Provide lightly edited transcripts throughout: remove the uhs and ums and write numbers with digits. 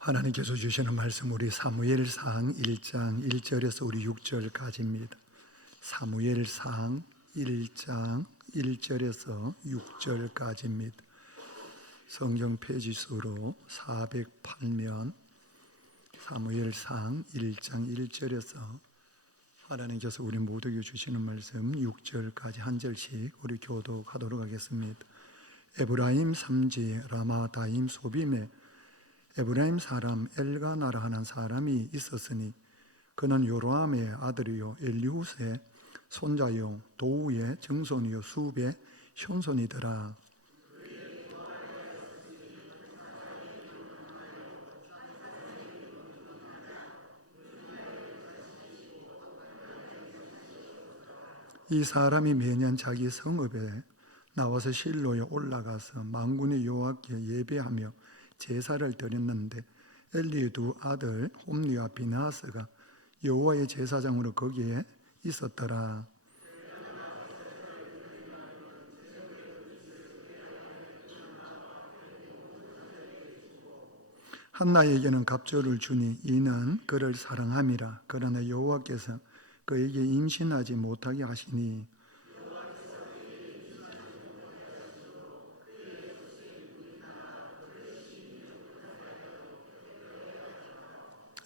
하나님께서 주시는 말씀 우리 사무엘상 1장 1절에서 우리 6절까지입니다. 사무엘상 1장 1절에서 6절까지입니다. 성경 페이지 수로 408면 사무엘상 1장 1절에서 하나님께서 우리 모두에게 주시는 말씀 6절까지 한 절씩 우리 교독하도록 하겠습니다. 에브라임 삼지 라마다임 소빔에 에브라임 사람 엘가나라 하는 사람이 있었으니 그는 요로암의 아들이요 엘리후스의 손자요 도우의 증손이요 수베의 현손이더라. 이 사람이 매년 자기 성읍에 나와서 실로에 올라가서 만군의 여호와께 예배하며 제사를 드렸는데 엘리의 두 아들 홈리와 비나하스가 여호와의 제사장으로 거기에 있었더라. 한나에게는 갑절을 주니 이는 그를 사랑함이라. 그러나 여호와께서 그에게 임신하지 못하게 하시니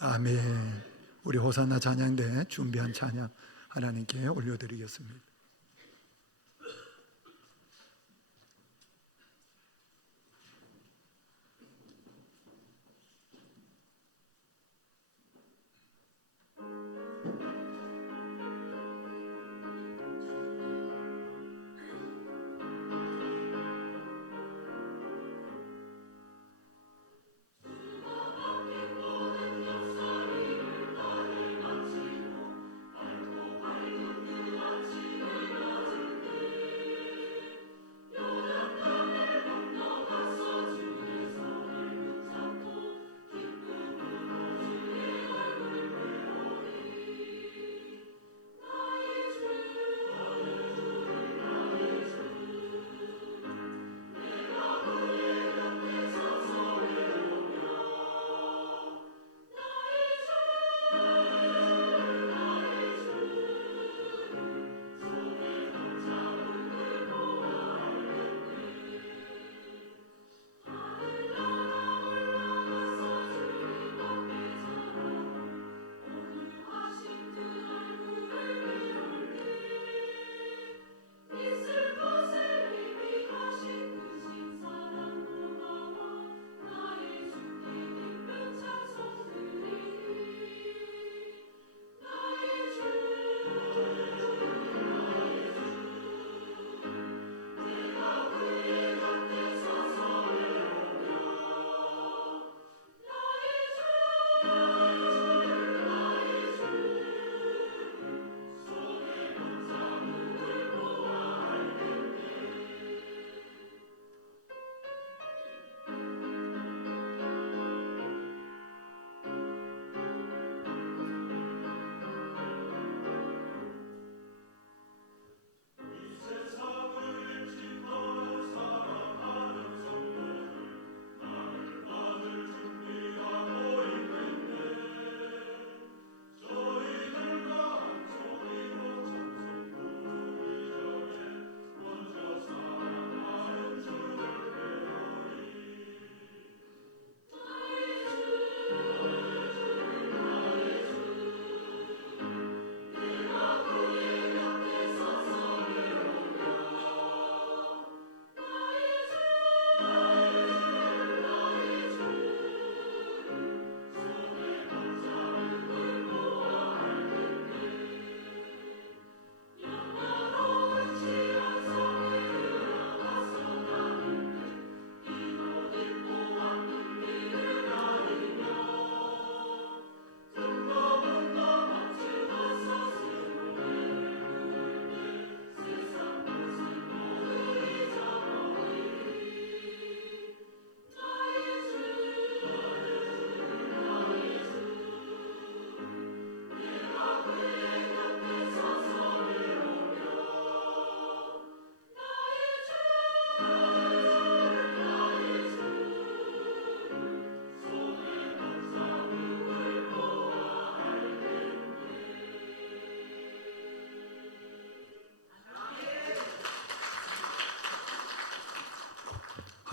아멘. 우리 호산나 찬양대 준비한 찬양 하나님께 올려드리겠습니다.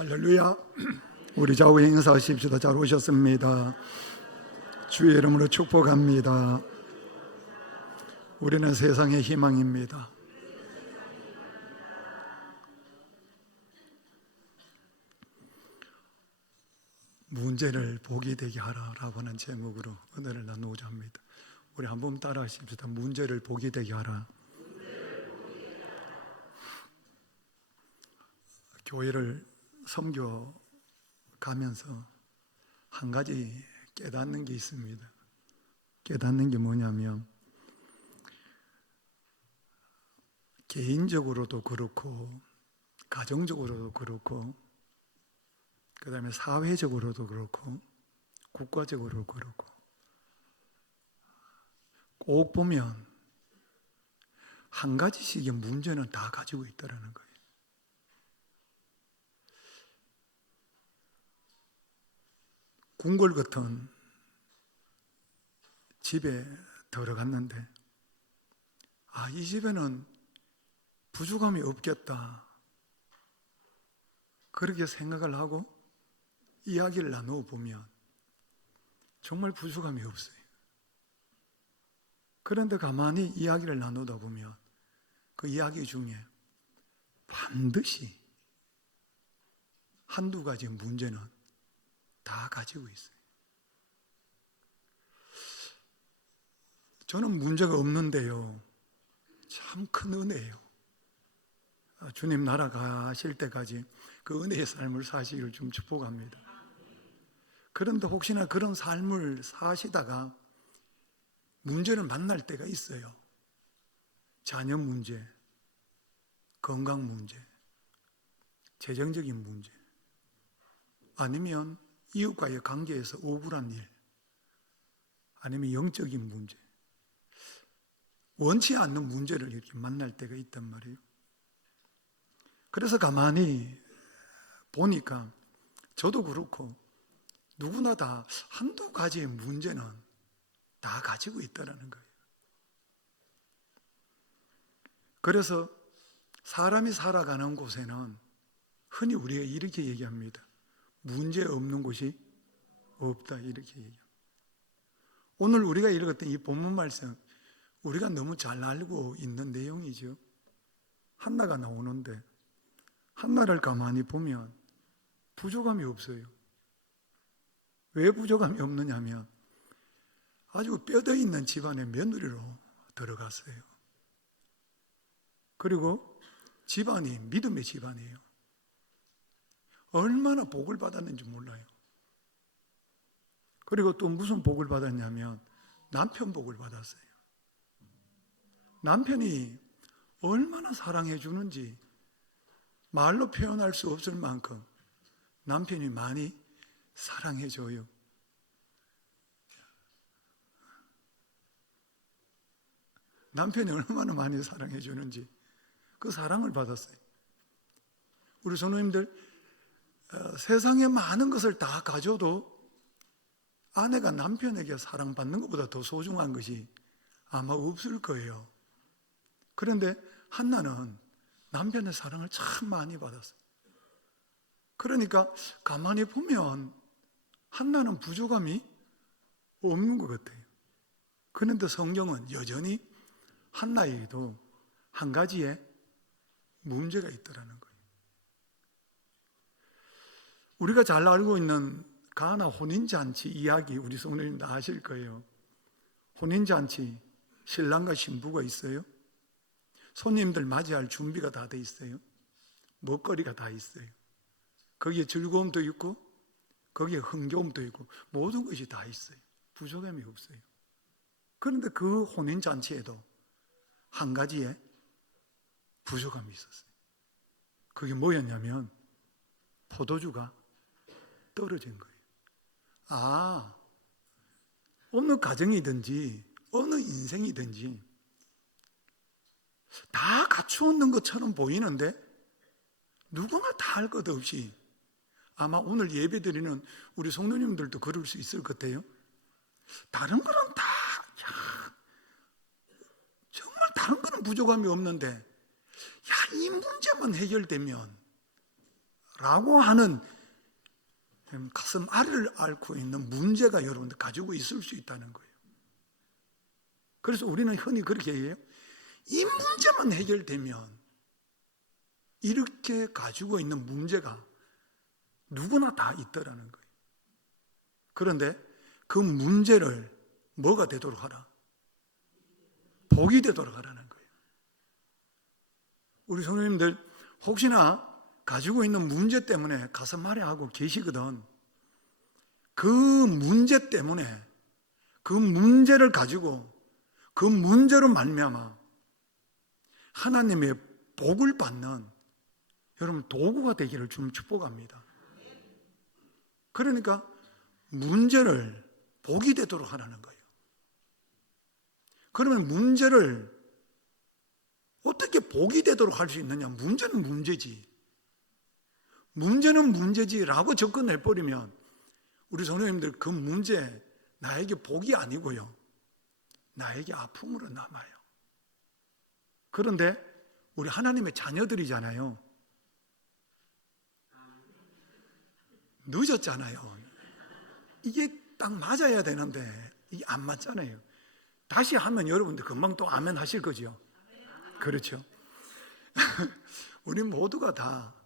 할렐루야. 우리 좌우 행사하십시다. 잘 오셨습니다. 주의 이름으로 축복합니다. 우리는 세상의 희망입니다. 문제를 복이 되게 하라라고 하는 제목으로 은혜를 나누고자 합니다. 우리 한번 따라 하십시다. 문제를 복이 되게 하라. 교회를 섬겨 가면서 한 가지 깨닫는 게 있습니다. 깨닫는 게 뭐냐면 개인적으로도 그렇고 가정적으로도 그렇고 그 다음에 사회적으로도 그렇고 국가적으로도 그렇고 꼭 보면 한 가지씩의 문제는 다 가지고 있다는 거예요. 궁궐 같은 집에 들어갔는데 이 집에는 부족함이 없겠다 그렇게 생각을 하고 이야기를 나누어 보면 정말 부족함이 없어요. 그런데 가만히 이야기를 나누다 보면 그 이야기 중에 반드시 한두 가지 문제는 다 가지고 있어요. 저는 문제가 없는데요, 참 큰 은혜예요. 주님 나라 가실 때까지 그 은혜의 삶을 사시기를 좀 축복합니다. 그런데 혹시나 그런 삶을 사시다가 문제를 만날 때가 있어요. 자녀 문제, 건강 문제, 재정적인 문제, 아니면 이웃과의 관계에서 억울한 일, 아니면 영적인 문제, 원치 않는 문제를 이렇게 만날 때가 있단 말이에요. 그래서 가만히 보니까 저도 그렇고 누구나 다 한두 가지의 문제는 다 가지고 있다는 거예요. 그래서 사람이 살아가는 곳에는 흔히 우리가 이렇게 얘기합니다. 문제 없는 곳이 없다 이렇게 얘기합니다. 오늘 우리가 읽었던 이 본문 말씀 우리가 너무 잘 알고 있는 내용이죠. 한나가 나오는데 한나를 가만히 보면 부족함이 없어요. 왜 부족함이 없느냐 하면 아주 뼈대 있는 집안의 며느리로 들어갔어요. 그리고 집안이 믿음의 집안이에요. 얼마나 복을 받았는지 몰라요. 그리고 또 무슨 복을 받았냐면 남편 복을 받았어요. 남편이 얼마나 사랑해 주는지 말로 표현할 수 없을 만큼 남편이 많이 사랑해 줘요. 남편이 얼마나 많이 사랑해 주는지 그 사랑을 받았어요. 우리 성도님들 세상에 많은 것을 다 가져도 아내가 남편에게 사랑받는 것보다 더 소중한 것이 아마 없을 거예요. 그런데 한나는 남편의 사랑을 참 많이 받았어요. 그러니까 가만히 보면 한나는 부족함이 없는 것 같아요. 그런데 성경은 여전히 한나에게도 한 가지의 문제가 있더라는 거예요. 우리가 잘 알고 있는 가나 혼인잔치 이야기 우리 성도님 다 아실 거예요. 혼인잔치 신랑과 신부가 있어요. 손님들 맞이할 준비가 다 돼 있어요. 먹거리가 다 있어요. 거기에 즐거움도 있고 거기에 흥겨움도 있고 모든 것이 다 있어요. 부족함이 없어요. 그런데 그 혼인잔치에도 한 가지의 부족함이 있었어요. 그게 뭐였냐면 포도주가 떨어진 거예요. 어느 가정이든지 어느 인생이든지 다 갖추었는 것처럼 보이는데 누구나 다 할 것 없이 아마 오늘 예배드리는 우리 성도님들도 그럴 수 있을 것 같아요. 다른 거는 다 정말 다른 거는 부족함이 없는데 이 문제만 해결되면 라고 하는 가슴 아래를 앓고 있는 문제가 여러분들 가지고 있을 수 있다는 거예요. 그래서 우리는 흔히 그렇게 얘기해요. 이 문제만 해결되면, 이렇게 가지고 있는 문제가 누구나 다 있더라는 거예요. 그런데 그 문제를 뭐가 되도록 하라? 복이 되도록 하라는 거예요. 우리 성도님들 혹시나 가지고 있는 문제 때문에 가슴 아래하고 계시거든. 그 문제 때문에, 그 문제를 가지고 그 문제로 말미암아 하나님의 복을 받는 여러분 도구가 되기를 좀 축복합니다. 그러니까 문제를 복이 되도록 하라는 거예요. 그러면 문제를 어떻게 복이 되도록 할 수 있느냐? 문제는 문제지. 문제는 문제지라고 접근해버리면 우리 성도님들 그 문제 나에게 복이 아니고요, 나에게 아픔으로 남아요. 그런데 우리 하나님의 자녀들이잖아요. 늦었잖아요. 이게 딱 맞아야 되는데 이게 안 맞잖아요. 다시 하면 여러분들 금방 또 아멘 하실 거죠. 그렇죠. 우리 모두가 다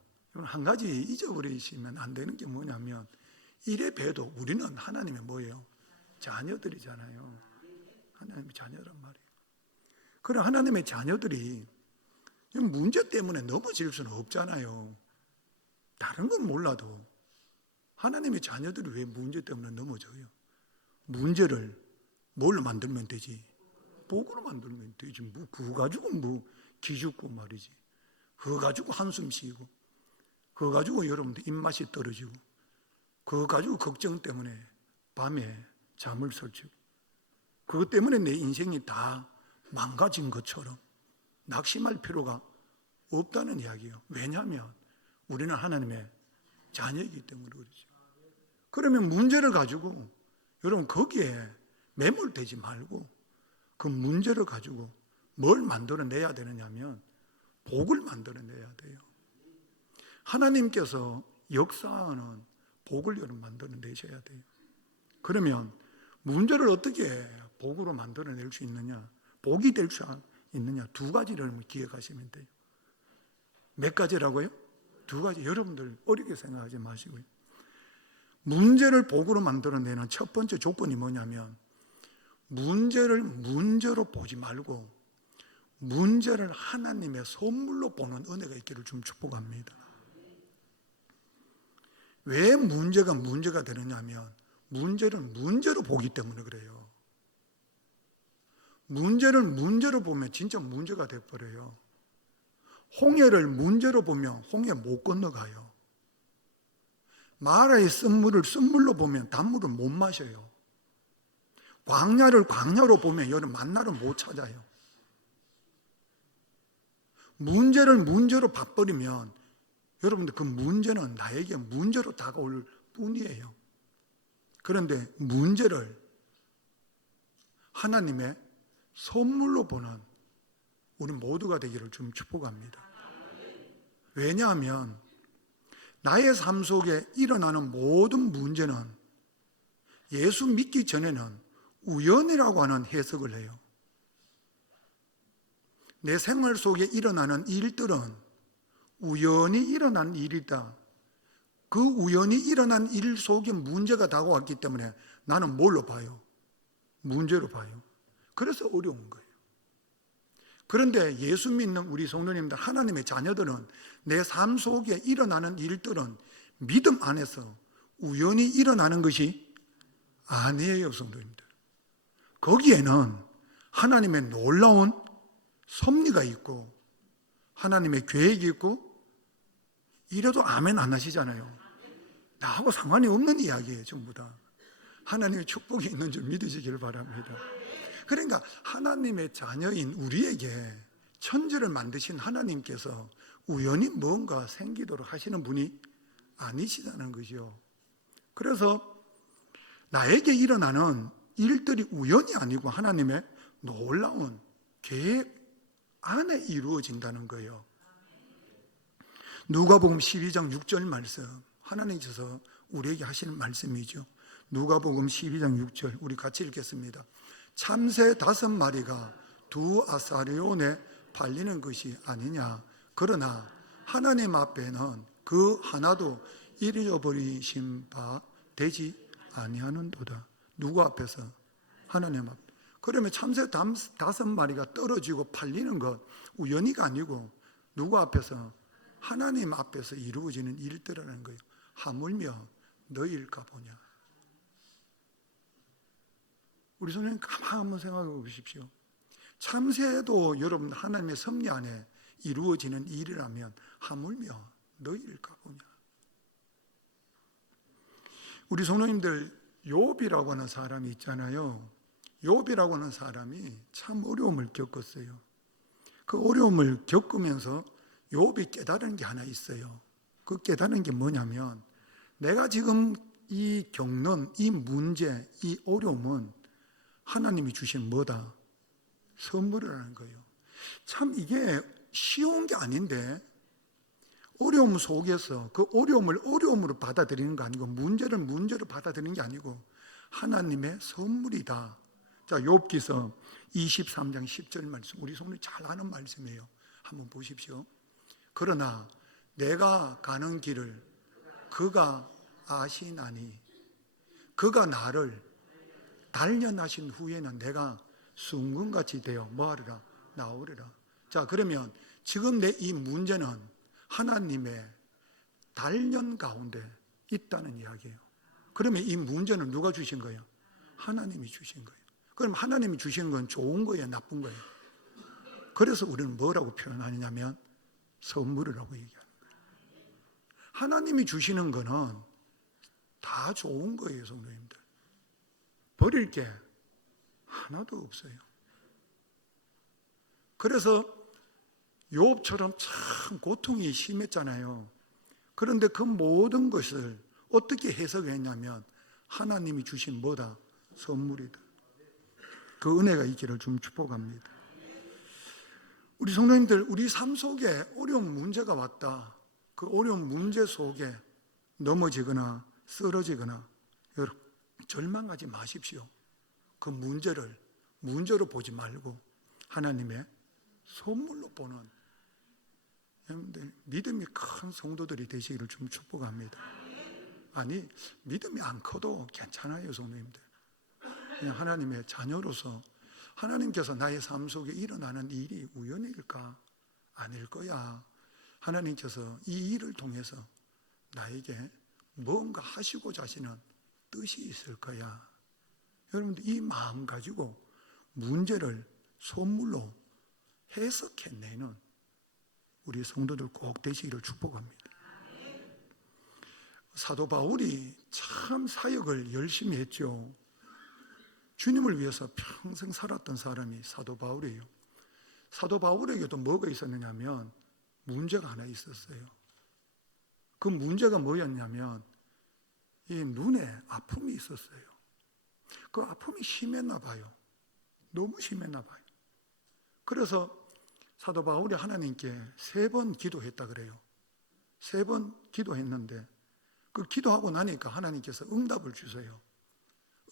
한 가지 잊어버리시면 안 되는 게 뭐냐면, 이래 봬도 우리는 하나님의 뭐예요? 자녀들이잖아요. 하나님의 자녀란 말이에요. 그래, 하나님의 자녀들이 문제 때문에 넘어질 수는 없잖아요. 다른 건 몰라도 하나님의 자녀들이 왜 문제 때문에 넘어져요? 문제를 뭘로 만들면 되지? 복으로 만들면 되지. 뭐 그거 가지고 뭐 기죽고 말이지. 그거 가지고 한숨 쉬고, 그거 가지고 여러분들 입맛이 떨어지고, 그거 가지고 걱정 때문에 밤에 잠을 설치고, 그것 때문에 내 인생이 다 망가진 것처럼 낙심할 필요가 없다는 이야기예요. 왜냐하면 우리는 하나님의 자녀이기 때문에 그렇죠. 그러면 문제를 가지고 여러분 거기에 매몰되지 말고 그 문제를 가지고 뭘 만들어내야 되느냐면 복을 만들어내야 돼요. 하나님께서 역사하는 복을 여러분 만들어내셔야 돼요. 그러면 문제를 어떻게 복으로 만들어낼 수 있느냐, 복이 될 수 있느냐, 두 가지를 기억하시면 돼요. 몇 가지라고요? 두 가지. 여러분들 어렵게 생각하지 마시고요. 문제를 복으로 만들어내는 첫 번째 조건이 뭐냐면, 문제를 문제로 보지 말고 문제를 하나님의 선물로 보는 은혜가 있기를 좀 축복합니다. 왜 문제가 문제가 되느냐면, 문제를 문제로 보기 때문에 그래요. 문제를 문제로 보면 진짜 문제가 돼버려요. 홍해를 문제로 보면 홍해 못 건너가요. 마라의 쓴물을 쓴물로 보면 단물을 못 마셔요. 광야를 광야로 보면 여러분 만나를 못 찾아요. 문제를 문제로 봐버리면 여러분들 그 문제는 나에게 문제로 다가올 뿐이에요. 그런데 문제를 하나님의 선물로 보는 우리 모두가 되기를 좀 축복합니다. 왜냐하면 나의 삶 속에 일어나는 모든 문제는 예수 믿기 전에는 우연이라고 하는 해석을 해요. 내 생활 속에 일어나는 일들은 우연히 일어난 일이다. 그 우연히 일어난 일 속에 문제가 다가왔기 때문에 나는 뭘로 봐요? 문제로 봐요. 그래서 어려운 거예요. 그런데 예수 믿는 우리 성도님들, 하나님의 자녀들은 내 삶 속에 일어나는 일들은 믿음 안에서 우연히 일어나는 것이 아니에요, 성도님들. 거기에는 하나님의 놀라운 섭리가 있고 하나님의 계획이 있고, 이래도 아멘 안 하시잖아요. 나하고 상관이 없는 이야기예요. 전부 다 하나님의 축복이 있는 줄 믿으시길 바랍니다. 그러니까 하나님의 자녀인 우리에게 천지를 만드신 하나님께서 우연히 뭔가 생기도록 하시는 분이 아니시다는 거죠. 그래서 나에게 일어나는 일들이 우연이 아니고 하나님의 놀라운 계획 안에 이루어진다는 거예요. 누가복음 12장 6절 말씀, 하나님께서 우리에게 하시는 말씀이죠. 누가복음 12장 6절 우리 같이 읽겠습니다. 참새 5마리가 2아사리온에 팔리는 것이 아니냐. 그러나 하나님 앞에는 그 하나도 잃어버리신 바 되지 아니하는도다. 누구 앞에서? 하나님 앞. 그러면 참새 5마리가 떨어지고 팔리는 것 우연히가 아니고 누구 앞에서? 하나님 앞에서 이루어지는 일들이라는 거예요. 하물며 너희일까 보냐. 우리 선생님 가만 한번 생각해 보십시오. 참새도 여러분 하나님의 섭리 안에 이루어지는 일이라면 하물며 너희일까 보냐. 우리 성도님들 욥이라고 하는 사람이 있잖아요. 욥이라고 하는 사람이 참 어려움을 겪었어요. 그 어려움을 겪으면서 욥이 깨달은 게 하나 있어요. 그 깨달은 게 뭐냐면 내가 지금 이 겪는 이 문제, 이 어려움은 하나님이 주신 뭐다? 선물이라는 거예요. 참 이게 쉬운 게 아닌데 어려움 속에서 그 어려움을 어려움으로 받아들이는 거 아니고 문제를 문제로 받아들이는 게 아니고 하나님의 선물이다. 자, 욥기서 23장 10절 말씀 우리 성도님 잘 아는 말씀이에요. 한번 보십시오. 그러나 내가 가는 길을 그가 아시나니 그가 나를 단련하신 후에는 내가 순금같이 되어 뭐하리라? 나오리라. 자, 그러면 지금 내 이 문제는 하나님의 단련 가운데 있다는 이야기예요. 그러면 이 문제는 누가 주신 거예요? 하나님이 주신 거예요. 그럼 하나님이 주시는 건 좋은 거예요? 나쁜 거예요? 그래서 우리는 뭐라고 표현하느냐면 선물이라고 얘기하는 거예요. 하나님이 주시는 거는 다 좋은 거예요, 성도님들. 버릴 게 하나도 없어요. 그래서 욥처럼 참 고통이 심했잖아요. 그런데 그 모든 것을 어떻게 해석했냐면 하나님이 주신 뭐다? 선물이다. 그 은혜가 있기를 좀 축복합니다. 우리 성도님들, 우리 삶 속에 어려운 문제가 왔다. 그 어려운 문제 속에 넘어지거나 쓰러지거나 여러분 절망하지 마십시오. 그 문제를 문제로 보지 말고 하나님의 선물로 보는 여러분들 믿음이 큰 성도들이 되시기를 좀 축복합니다. 아니 믿음이 안 커도 괜찮아요, 성도님들. 그냥 하나님의 자녀로서 하나님께서 나의 삶 속에 일어나는 일이 우연일까? 아닐 거야. 하나님께서 이 일을 통해서 나에게 뭔가 하시고자 하시는 뜻이 있을 거야. 여러분들 이 마음 가지고 문제를 선물로 해석해내는 우리 성도들 꼭 되시기를 축복합니다. 사도 바울이 참 사역을 열심히 했죠. 주님을 위해서 평생 살았던 사람이 사도 바울이에요. 사도 바울에게도 뭐가 있었느냐 하면 문제가 하나 있었어요. 그 문제가 뭐였냐면 이 눈에 아픔이 있었어요. 그 아픔이 심했나 봐요. 너무 심했나 봐요. 그래서 사도 바울이 하나님께 3번 기도했다 그래요. 3번 기도했는데 그 기도하고 나니까 하나님께서 응답을 주세요.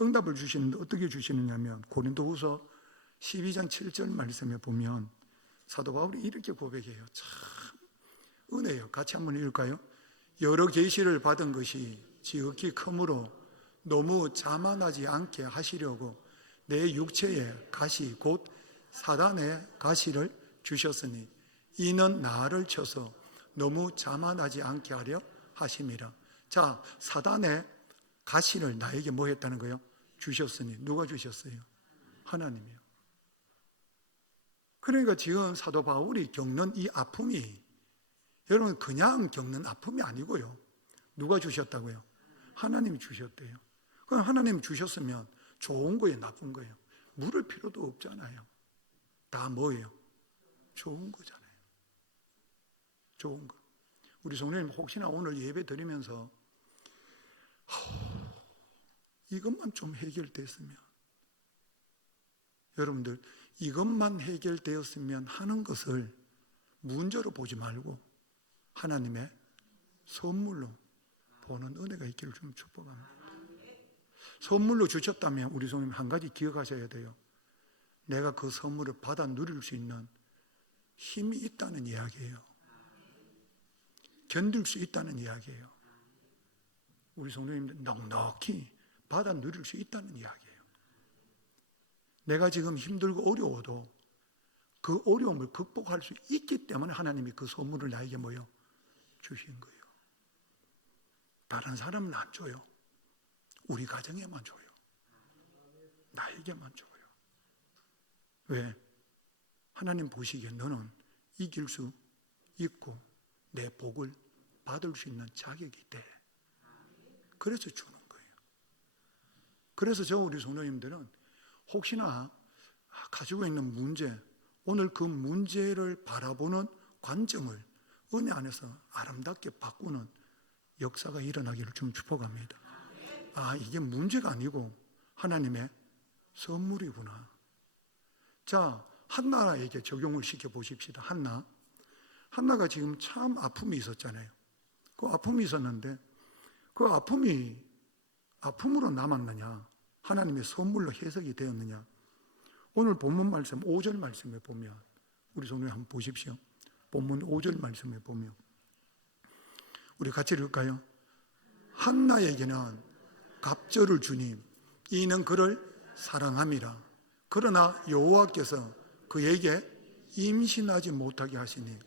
응답을 주시는데 어떻게 주시느냐면 고린도후서 12장 7절 말씀에 보면 사도 바울이 이렇게 고백해요. 참 은혜예요. 같이 한번 읽을까요? 여러 계시를 받은 것이 지극히 크므로 너무 자만하지 않게 하시려고 내 육체에 가시 곧 사단의 가시를 주셨으니 이는 나를 쳐서 너무 자만하지 않게 하려 하심이라. 자, 사단의 가시를 나에게 뭐 했다는 거예요? 주셨으니. 누가 주셨어요? 하나님이요. 그러니까 지금 사도 바울이 겪는 이 아픔이 여러분 그냥 겪는 아픔이 아니고요. 누가 주셨다고요? 하나님이 주셨대요. 그럼 하나님이 주셨으면 좋은 거예요, 나쁜 거예요? 물을 필요도 없잖아요. 다 뭐예요? 좋은 거잖아요. 좋은 거. 우리 성도님 혹시나 오늘 예배 드리면서 이것만 좀 해결됐으면, 여러분들 이것만 해결되었으면 하는 것을 문제로 보지 말고 하나님의 선물로 보는 은혜가 있기를 좀 축복합니다. 선물로 주셨다면 우리 성도님 한 가지 기억하셔야 돼요. 내가 그 선물을 받아 누릴 수 있는 힘이 있다는 이야기예요. 견딜 수 있다는 이야기예요. 우리 성도님들 넉넉히 받아 누릴 수 있다는 이야기예요. 내가 지금 힘들고 어려워도 그 어려움을 극복할 수 있기 때문에 하나님이 그 선물을 나에게 뭐요? 주신 거예요. 다른 사람은 안 줘요. 우리 가정에만 줘요. 나에게만 줘요. 왜? 하나님 보시기에 너는 이길 수 있고 내 복을 받을 수 있는 자격이 돼. 그래서 주는 거예요. 그래서 우리 성도님들은 혹시나 가지고 있는 문제, 오늘 그 문제를 바라보는 관점을 은혜 안에서 아름답게 바꾸는 역사가 일어나기를 좀 축복합니다. 아, 이게 문제가 아니고 하나님의 선물이구나. 자, 한나에게 적용을 시켜 보십시다. 한나가 지금 참 아픔이 있었잖아요. 그 아픔이 있었는데 그 아픔이 아픔으로 남았느냐, 하나님의 선물로 해석이 되었느냐. 오늘 본문 말씀 5절 말씀에 보면, 우리 성도님 한번 보십시오. 본문 5절 말씀에 보면 우리 같이 읽을까요? 한나에게는 갑절을 주니 이는 그를 사랑함이라. 그러나 여호와께서 그에게 임신하지 못하게 하시니.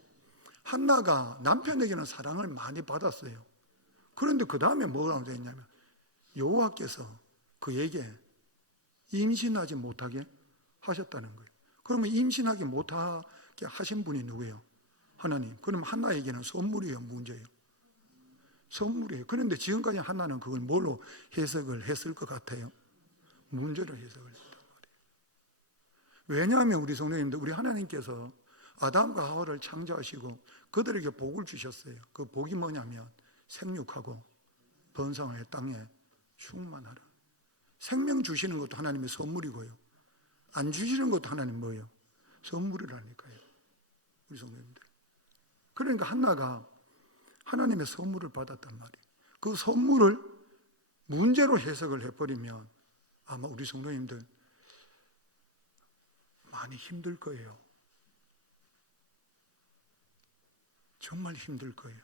한나가 남편에게는 사랑을 많이 받았어요. 그런데 그 다음에 뭐라고 되어 있냐면 여호와께서 그에게 임신하지 못하게 하셨다는 거예요. 그러면 임신하지 못하게 하신 분이 누구예요? 하나님. 그럼 한나에게는 선물이에요, 문제예요? 선물이에요. 그런데 지금까지 한나는 그걸 뭘로 해석을 했을 것 같아요? 문제로 해석을 했단 말이에요. 왜냐하면 우리 성도님들, 우리 하나님께서 아담과 하와를 창조하시고 그들에게 복을 주셨어요. 그 복이 뭐냐면 생육하고 번성하여 땅에 충만하라. 생명 주시는 것도 하나님의 선물이고요. 안 주시는 것도 하나님 뭐예요? 선물이라니까요. 우리 성도님들. 그러니까 한나가 하나님의 선물을 받았단 말이에요. 그 선물을 문제로 해석을 해버리면 아마 우리 성도님들 많이 힘들 거예요. 정말 힘들 거예요.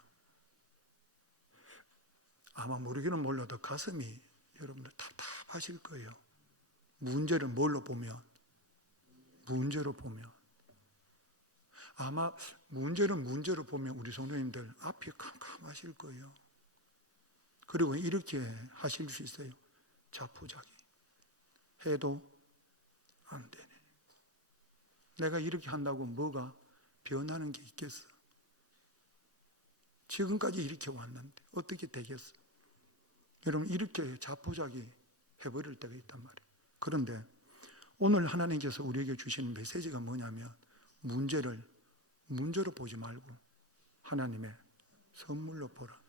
아마 모르기는 몰라도 가슴이 여러분들 답답하실 거예요. 문제를 뭘로 보면? 문제로 보면. 아마 문제로 보면 우리 성도님들 앞이 캄캄하실 거예요. 그리고 이렇게 하실 수 있어요. 자포자기. 해도 안 되네. 내가 이렇게 한다고 뭐가 변하는 게 있겠어? 지금까지 이렇게 왔는데 어떻게 되겠어? 여러분, 이렇게 자포자기 해버릴 때가 있단 말이에요. 그런데 오늘 하나님께서 우리에게 주시는 메시지가 뭐냐면 문제를 문제로 보지 말고 하나님의 선물로 보라.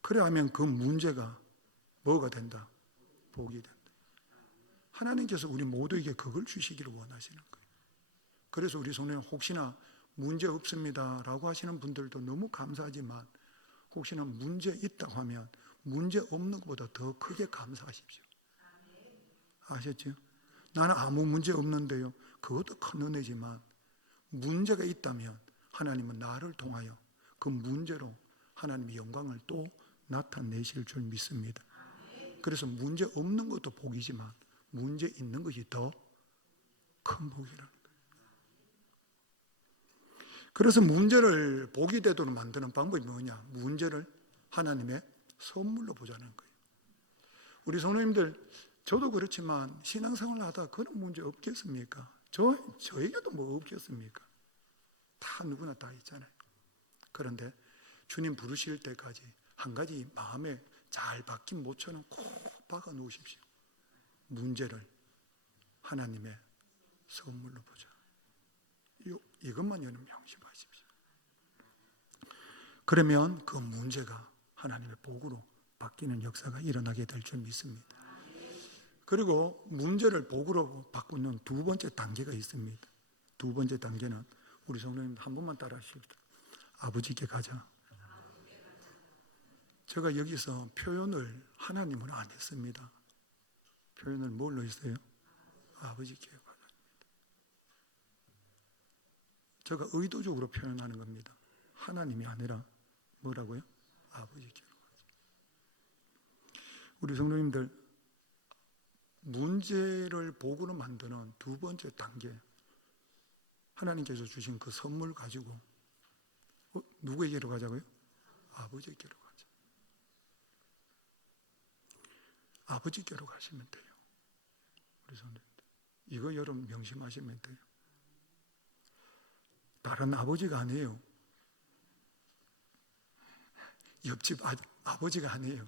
그래 하면 그 문제가 뭐가 된다? 복이 된다. 하나님께서 우리 모두에게 그걸 주시기를 원하시는 거예요. 그래서 우리 성도님 혹시나 문제 없습니다 라고 하시는 분들도 너무 감사하지만 혹시나 문제 있다고 하면 문제 없는 것보다 더 크게 감사하십시오. 아셨죠? 나는 아무 문제 없는데요. 그것도 큰 은혜지만 문제가 있다면 하나님은 나를 통하여 그 문제로 하나님의 영광을 또 나타내실 줄 믿습니다. 그래서 문제 없는 것도 복이지만 문제 있는 것이 더 큰 복이라는 거예요. 그래서 문제를 복이 되도록 만드는 방법이 뭐냐? 문제를 하나님의 선물로 보자는 거예요. 우리 성도님들, 저도 그렇지만 신앙생활을 하다 그런 문제 없겠습니까? 저에게도 뭐 없겠습니까? 다 누구나 다 있잖아요. 그런데 주님 부르실 때까지 한 가지 마음에 잘 박힌 모처럼 꼭 박아 놓으십시오. 문제를 하나님의 선물로 보자. 이것만 여러분 명심하십시오. 그러면 그 문제가 하나님의 복으로 바뀌는 역사가 일어나게 될 줄 믿습니다. 그리고 문제를 복으로 바꾸는 두 번째 단계가 있습니다. 두 번째 단계는 우리 성도님 한 번만 따라 하십시오. 아버지께 가자. 제가 여기서 표현을 하나님은 안 했습니다. 표현을 뭘로 했어요? 아버지께 가자. 제가 의도적으로 표현하는 겁니다. 하나님이 아니라 뭐라고요? 아버지께 가자. 우리 성도님들, 문제를 복으로 만드는 두 번째 단계, 하나님께서 주신 그 선물 가지고 누구에게로 가자고요? 아버지께로 가자. 아버지께로 가시면 돼요. 우리 성도님들, 이거 여러분 명심하시면 돼요. 다른 아버지가 아니에요. 옆집 아버지가 아니에요.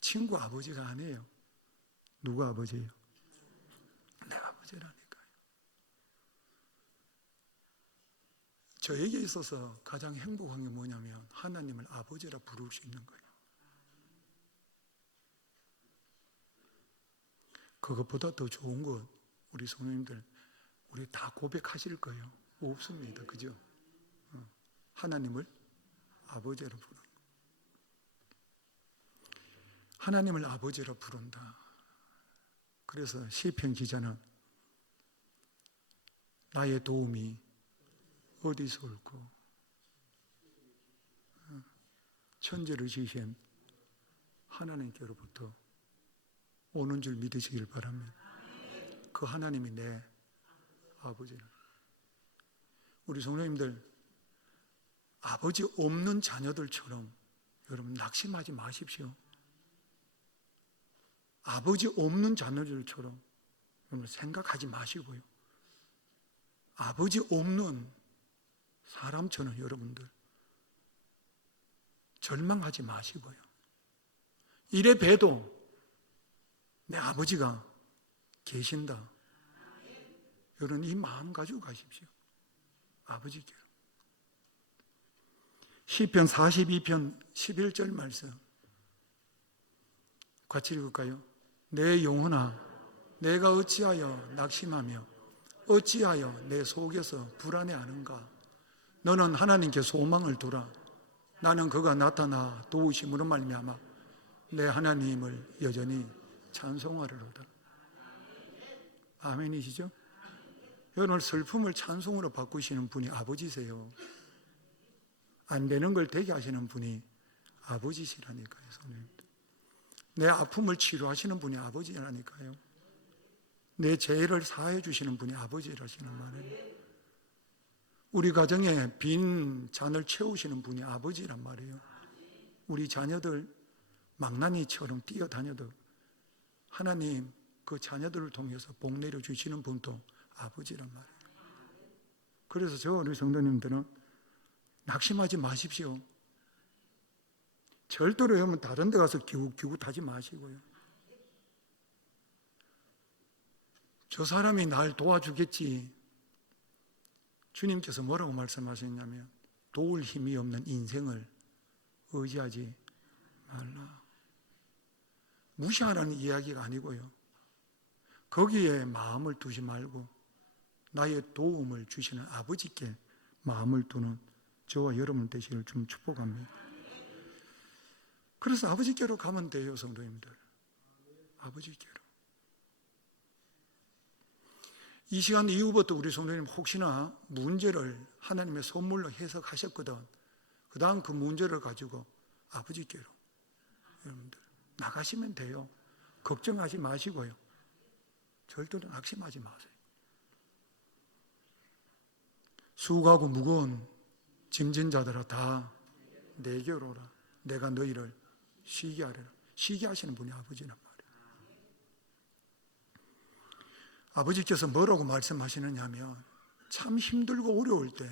친구 아버지가 아니에요. 누구 아버지예요? 내 아버지라니까요. 저에게 있어서 가장 행복한 게 뭐냐면 하나님을 아버지라 부를 수 있는 거예요. 그것보다 더 좋은 것, 우리 성도님들, 우리 다 고백하실 거예요. 없습니다. 그죠? 하나님을 아버지로 부르는 거. 하나님을 아버지로 부른다. 그래서 시편 기자는 나의 도움이 어디서 올고 천지를 지으신 하나님께로부터 오는 줄 믿으시길 바랍니다. 그 하나님이 내 아버지를. 우리 성도님들, 아버지 없는 자녀들처럼 여러분 낙심하지 마십시오. 아버지 없는 자녀들처럼 여러분 생각하지 마시고요. 아버지 없는 사람처럼 여러분들 절망하지 마시고요. 이래 봬도 내 아버지가 계신다. 여러분 이 마음 가지고 가십시오. 아버지께로. 시편 42편 11절 말씀 같이 읽을까요? 내 영혼아, 내가 어찌하여 낙심하며 어찌하여 내 속에서 불안해하는가? 너는 하나님께 소망을 두라. 나는 그가 나타나 도우심으로 말미암아 내 하나님을 여전히 찬송하리로다. 아멘이시죠? 여러분 슬픔을 찬송으로 바꾸시는 분이 아버지세요. 안 되는 걸 되게 하시는 분이 아버지시라니까요. 성도님들. 내 아픔을 치료하시는 분이 아버지라니까요. 내 죄를 사해 주시는 분이 아버지라시는 말이에요. 우리 가정에 빈 잔을 채우시는 분이 아버지란 말이에요. 우리 자녀들 망나니처럼 뛰어다녀도 하나님 그 자녀들을 통해서 복 내려주시는 분도 아버지란 말이에요. 그래서 저 우리 성도님들은 낙심하지 마십시오. 절대로 여러분 다른 데 가서 기웃기웃하지 마시고요. 저 사람이 날 도와주겠지. 주님께서 뭐라고 말씀하셨냐면 도울 힘이 없는 인생을 의지하지 말라. 무시하라는 이야기가 아니고요. 거기에 마음을 두지 말고 나의 도움을 주시는 아버지께 마음을 두는 저와 여러분 되시기를 좀 축복합니다. 그래서 아버지께로 가면 돼요, 성도님들. 아버지께로. 이 시간 이후부터 우리 성도님 혹시나 문제를 하나님의 선물로 해석하셨거든. 그 다음 그 문제를 가지고 아버지께로 여러분들 나가시면 돼요. 걱정하지 마시고요. 절대로 낙심하지 마세요. 수고하고 무거운 짐진 자들아 다 내게로 오라. 내가 너희를 쉬게 하리라. 쉬게 하시는 분이 아버지란 말이에요. 아버지께서 뭐라고 말씀하시느냐 하면 참 힘들고 어려울 때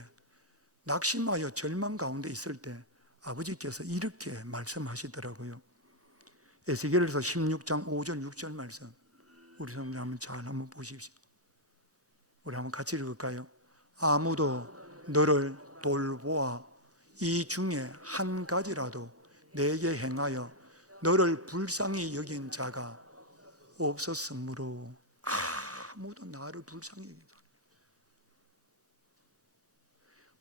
낙심하여 절망 가운데 있을 때 아버지께서 이렇게 말씀하시더라고요. 에스겔서 16장 5절 6절 말씀 우리 성도 한번 보십시오. 우리 한번 같이 읽을까요? 아무도 너를 돌보아 이 중에 한 가지라도 내게 행하여 너를 불쌍히 여긴 자가 없었으므로. 아무도 나를 불쌍히 여긴 자가.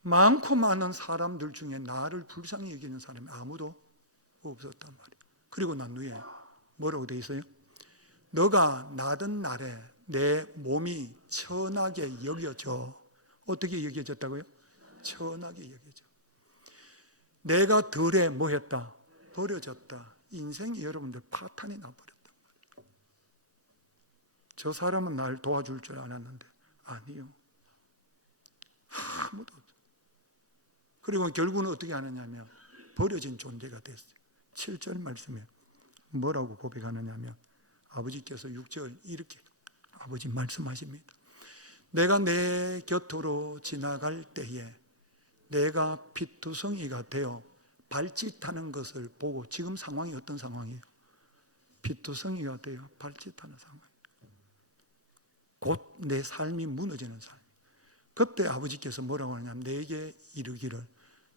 많고 많은 사람들 중에 나를 불쌍히 여기는 사람이 아무도 없었단 말이에요. 그리고 난 후에 뭐라고 돼 있어요? 너가 나던 날에 내 몸이 천하게 여겨져. 어떻게 여겨졌다고요? 천하게 여겨져. 내가 덜에 뭐 했다? 버려졌다. 인생이 여러분들 파탄이 나버렸단 말이에요. 저 사람은 날 도와줄 줄 알았는데 아니요. 아무도 없어요. 그리고 결국은 어떻게 하느냐면 버려진 존재가 됐어요. 7절 말씀에 뭐라고 고백하느냐면 아버지께서 6절 이렇게 아버지 말씀하십니다. 내가 내 곁으로 지나갈 때에 내가 피투성이가 되어 발짓하는 것을 보고, 지금 상황이 어떤 상황이에요? 피투성이가 되어 발짓하는 상황이에요. 곧 내 삶이 무너지는 삶. 그때 아버지께서 뭐라고 하냐면 내게 이르기를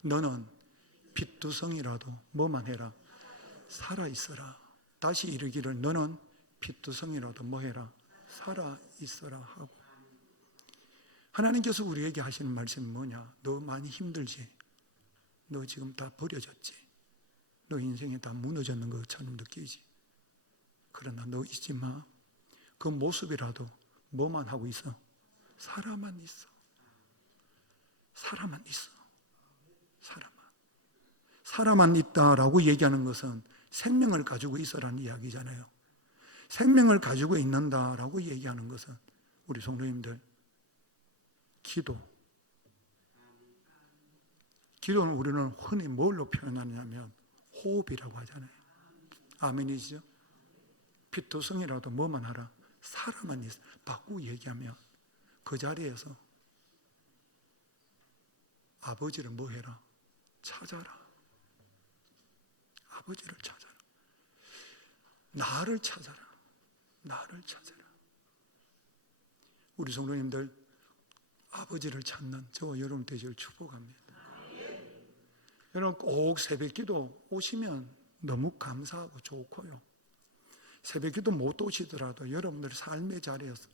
너는 피투성이라도 뭐만 해라? 살아있어라. 다시 이르기를 너는 피투성이라도 뭐 해라? 살아있어라 하고. 하나님께서 우리에게 하시는 말씀이 뭐냐? 너 많이 힘들지? 너 지금 다 버려졌지? 너 인생이 다 무너졌는 것처럼 느끼지? 그러나 너 잊지 마. 그 모습이라도 뭐만 하고 있어? 살아만 있어. 살아만 있어. 살아만 있다라고 얘기하는 것은 생명을 가지고 있어라는 이야기잖아요. 생명을 가지고 있는다라고 얘기하는 것은 우리 성도님들 기도는 우리는 흔히 뭘로 표현하냐면 호흡이라고 하잖아요. 아멘이시죠? 피투성이라도 뭐만 하라? 살아만 있어. 바꾸고 얘기하면 그 자리에서 아버지를 뭐 해라? 찾아라. 아버지를 찾아라. 나를 찾아라. 나를 찾아라. 우리 성도님들 아버지를 찾는 저와 여러분 되시길 축복합니다. 여러분 꼭 새벽기도 오시면 너무 감사하고 좋고요. 새벽기도 못 오시더라도 여러분들 삶의 자리에서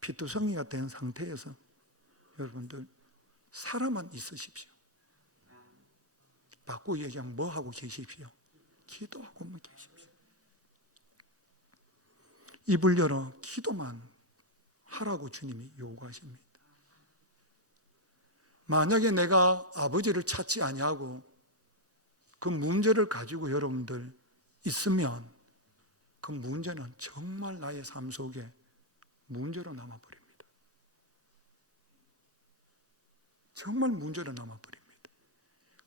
피투성이가 된 상태에서 여러분들 살아만 있으십시오. 바꾸고 얘기하면 뭐 하고 계십시오? 기도하고만 계십시오. 입을 열어 기도만 하라고 주님이 요구하십니다. 만약에 내가 아버지를 찾지 아니하고 그 문제를 가지고 여러분들 있으면 그 문제는 정말 나의 삶 속에 문제로 남아버립니다. 정말 문제로 남아버립니다.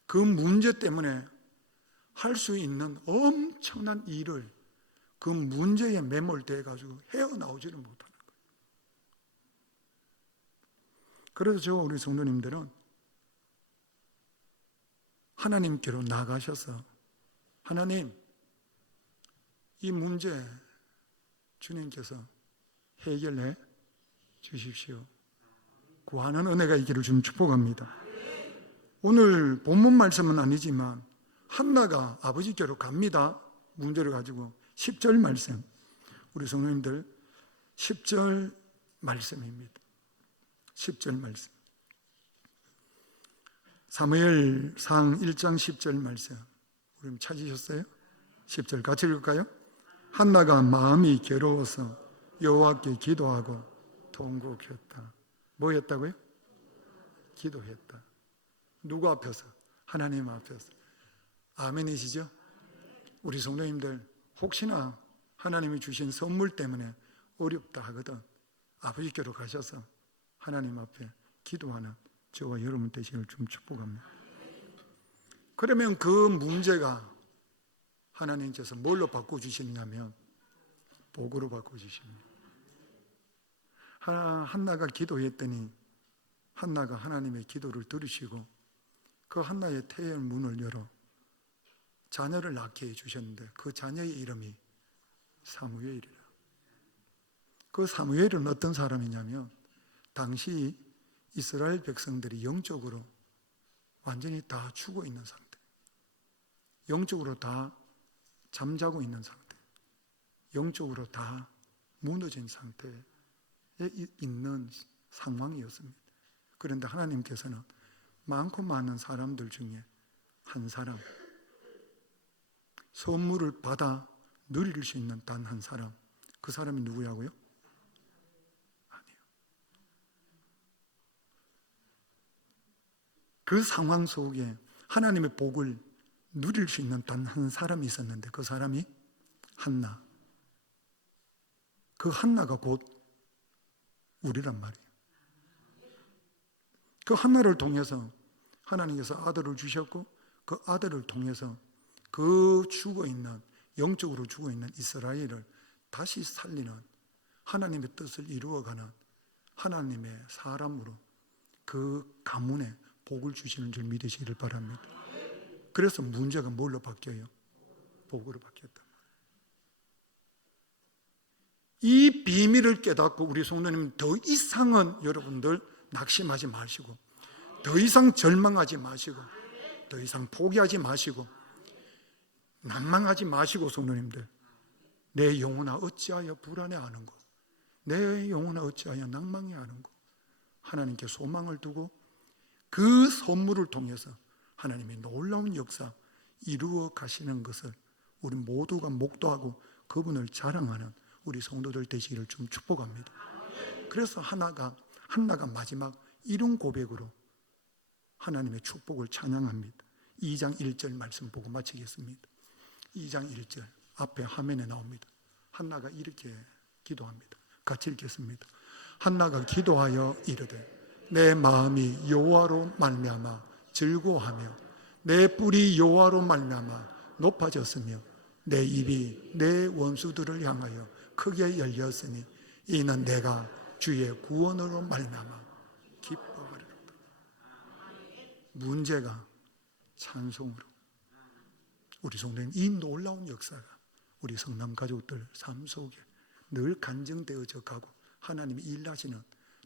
그 문제 때문에 할 수 있는 엄청난 일을 그 문제에 매몰돼 가지고 헤어나오지를 못하는 거예요. 그래서 저 우리 성도님들은 하나님께로 나가셔서 하나님, 이 문제 주님께서 해결해 주십시오. 구하는 은혜가 있기를 좀 축복합니다. 오늘 본문 말씀은 아니지만 한나가 아버지께로 갑니다. 문제를 가지고 10절 말씀, 우리 성도님들 10절 말씀입니다. 10절 말씀, 사무엘상 1장 10절 말씀, 우리 찾으셨어요? 10절 같이 읽을까요? 한나가 마음이 괴로워서 여호와께 기도하고 통곡했다. 뭐 했다고요? 기도했다. 누구 앞에서? 하나님 앞에서. 아멘이시죠? 우리 성도님들 혹시나 하나님이 주신 선물 때문에 어렵다 하거든 아버지께로 가셔서 하나님 앞에 기도하는 저와 여러분 되시길 좀 축복합니다. 그러면 그 문제가 하나님께서 뭘로 바꿔주시냐면 복으로 바꿔주십니다. 한나가 기도했더니 한나가 하나님의 기도를 들으시고 그 한나의 태의 문을 열어 자녀를 낳게 해주셨는데 그 자녀의 이름이 사무엘이라. 그 사무엘은 어떤 사람이냐면 당시 이스라엘 백성들이 영적으로 완전히 다 죽어 있는 상태, 영적으로 다 잠자고 있는 상태, 영적으로 다 무너진 상태에 있는 상황이었습니다. 그런데 하나님께서는 많고 많은 사람들 중에 한 사람, 선물을 받아 누릴 수 있는 단 한 사람, 그 사람이 누구냐고요? 아니요. 그 상황 속에 하나님의 복을 누릴 수 있는 단 한 사람이 있었는데 그 사람이 한나. 그 한나가 곧 우리란 말이에요. 그 한나를 통해서 하나님께서 아들을 주셨고 그 아들을 통해서 그 죽어있는, 영적으로 죽어있는 이스라엘을 다시 살리는 하나님의 뜻을 이루어가는 하나님의 사람으로 그 가문에 복을 주시는 줄 믿으시기를 바랍니다. 그래서 문제가 뭘로 바뀌어요? 복으로 바뀌었다. 이 비밀을 깨닫고 우리 성도님 더 이상은 여러분들 낙심하지 마시고, 더 이상 절망하지 마시고, 더 이상 포기하지 마시고, 낭망하지 마시고, 성도님들, 내 영혼아 어찌하여 불안해하는고, 내 영혼아 어찌하여 낭망해하는고, 하나님께 소망을 두고 그 선물을 통해서 하나님의 놀라운 역사 이루어 가시는 것을 우리 모두가 목도하고 그분을 자랑하는 우리 성도들 되시기를 좀 축복합니다. 그래서 한나가 마지막 이런 고백으로 하나님의 축복을 찬양합니다. 2장 1절 말씀 보고 마치겠습니다. 2장 1절 앞에 화면에 나옵니다. 한나가 이렇게 기도합니다. 같이 읽겠습니다. 한나가 기도하여 이르되 내 마음이 여호와로 말미암아 즐거워하며 내 뿔이 여호와로 말미암아 높아졌으며 내 입이 내 원수들을 향하여 크게 열렸으니 이는 내가 주의 구원으로 말미암아 기뻐하리로다. 문제가 찬송으로 우리 성도님 이 놀라운 역사가 우리 성남 가족들 삶 속에 늘 간증되어져 가고 하나님이 일하시는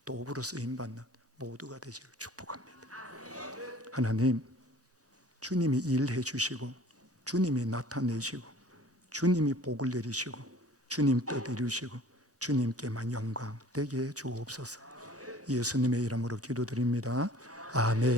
도구로 쓰임받는 모두가 되시기를 축복합니다. 하나님, 주님이 일해 주시고 주님이 나타내시고 주님이 복을 내리시고 주님 뜻 이루시고 주님께만 영광 되게 해 주옵소서. 예수님의 이름으로 기도드립니다. 아멘.